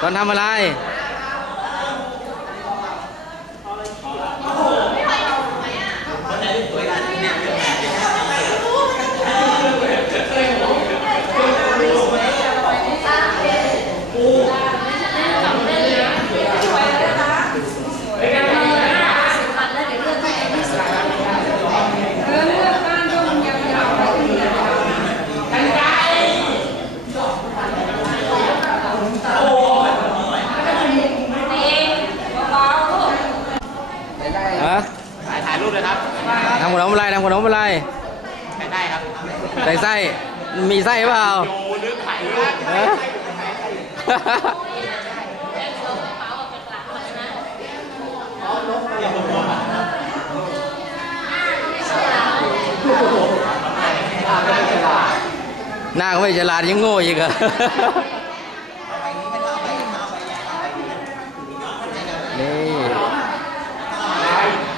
ตอนทำอะไร ฮะ ถ่ายรูปเลยครับ ทำขนมอะไรทำขนมอะไร ถ่ายได้ครับ ใส่ ไส้ มีไส้เปล่าโอ้นึกถ่ายรูปฮะหน้าก็ไม่ฉลาดยังโง่อีกเหรอนี่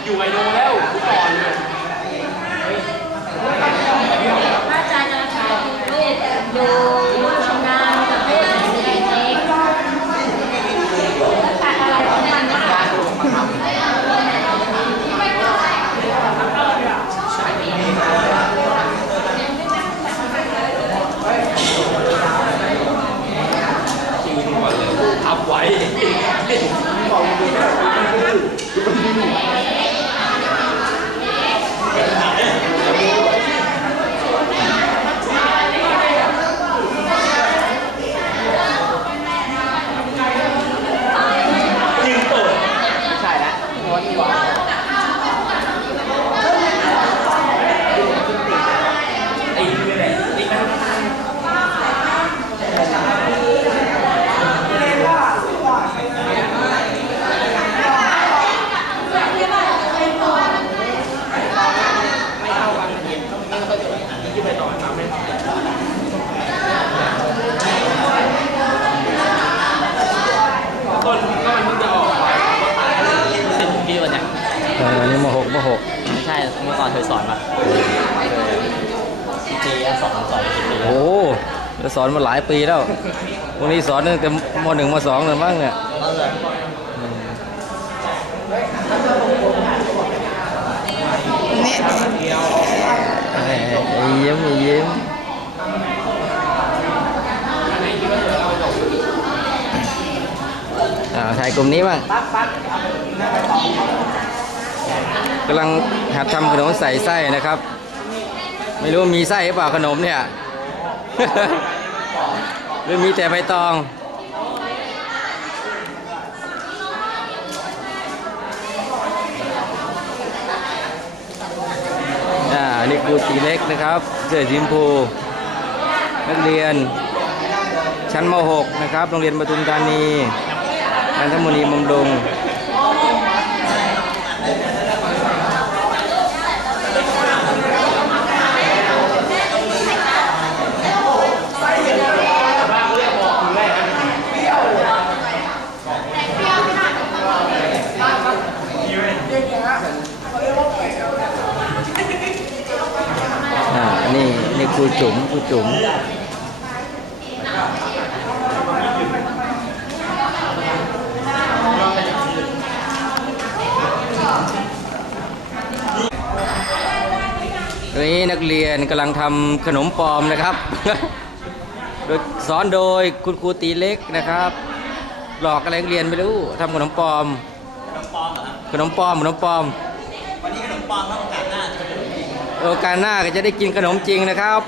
อยู่ไอโนแล้วกูก่อนเลย พระอาจารย์จะถ่ายรูปดูรูปทำงานกับเพื่อนเด็กๆตัดอะไรของมันนะคะ ทำไว้ ต้นต้นมันจะออกไปเป็นพี่วันเนี่ย เออนี่มหกมหกไม่ใช่เมื่อก่อนเคยสอนมาปีสอนสอนปีโอ้โหเราสอนมาหลายปีแล้วพวกนี้สอนตั้งแต่มหนึ่งมสองเลยมั้งเนี่ยก็เลยเอ้ยยิ้มยิ้มอ่าถ่ายกลุ่มนี้บ้าง กำลังหัดทำขนมใส่ไส้นะครับ ไม่รู้มีไส้หรือเปล่าขนมเนี่ย หรือมีแต่ใบตองอ่าอันนี่ครูตีเล็กนะครับ เสื้อสีชมพู นักเรียน ชั้นม .6 นะครับ โรงเรียนปทุมธานีนันทมณีบำรุงอ่านี่นี่ ครูจุ๋มครูจุ๋มตอนนี้นักเรียนกำลังทำขนมปลอมนะครับ โดยสอนโดยคุณครูตีเล็กนะครับ หลอกอะไรนักเรียนไม่รู้ทำขนมปลอม ขนมปลอมขนมปลอม วันนี้ขนมปังต้องการหน้าจะเป็นจริง โอกาสหน้าก็จะได้กินขนมจริงนะครับ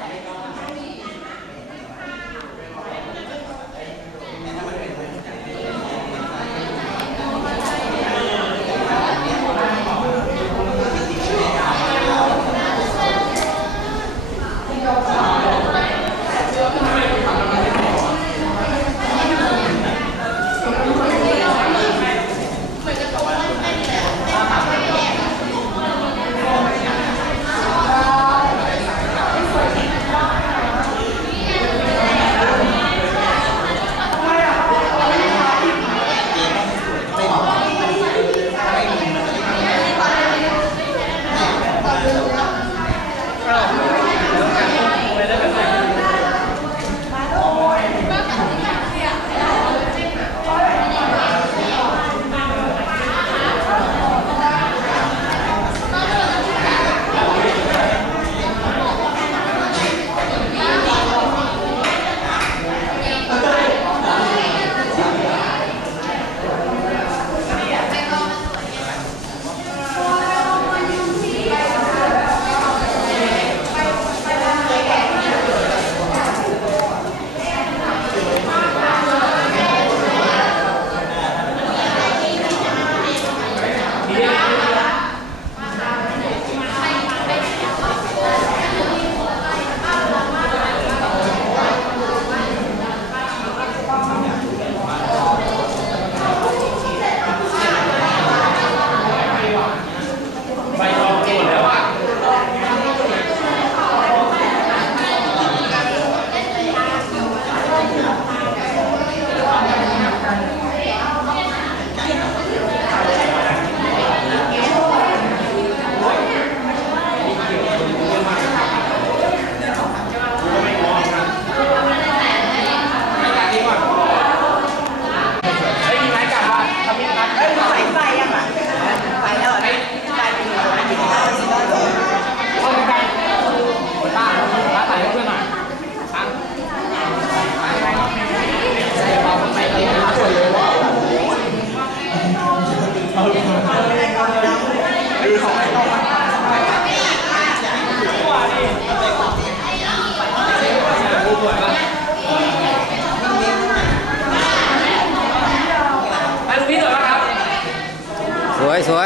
ว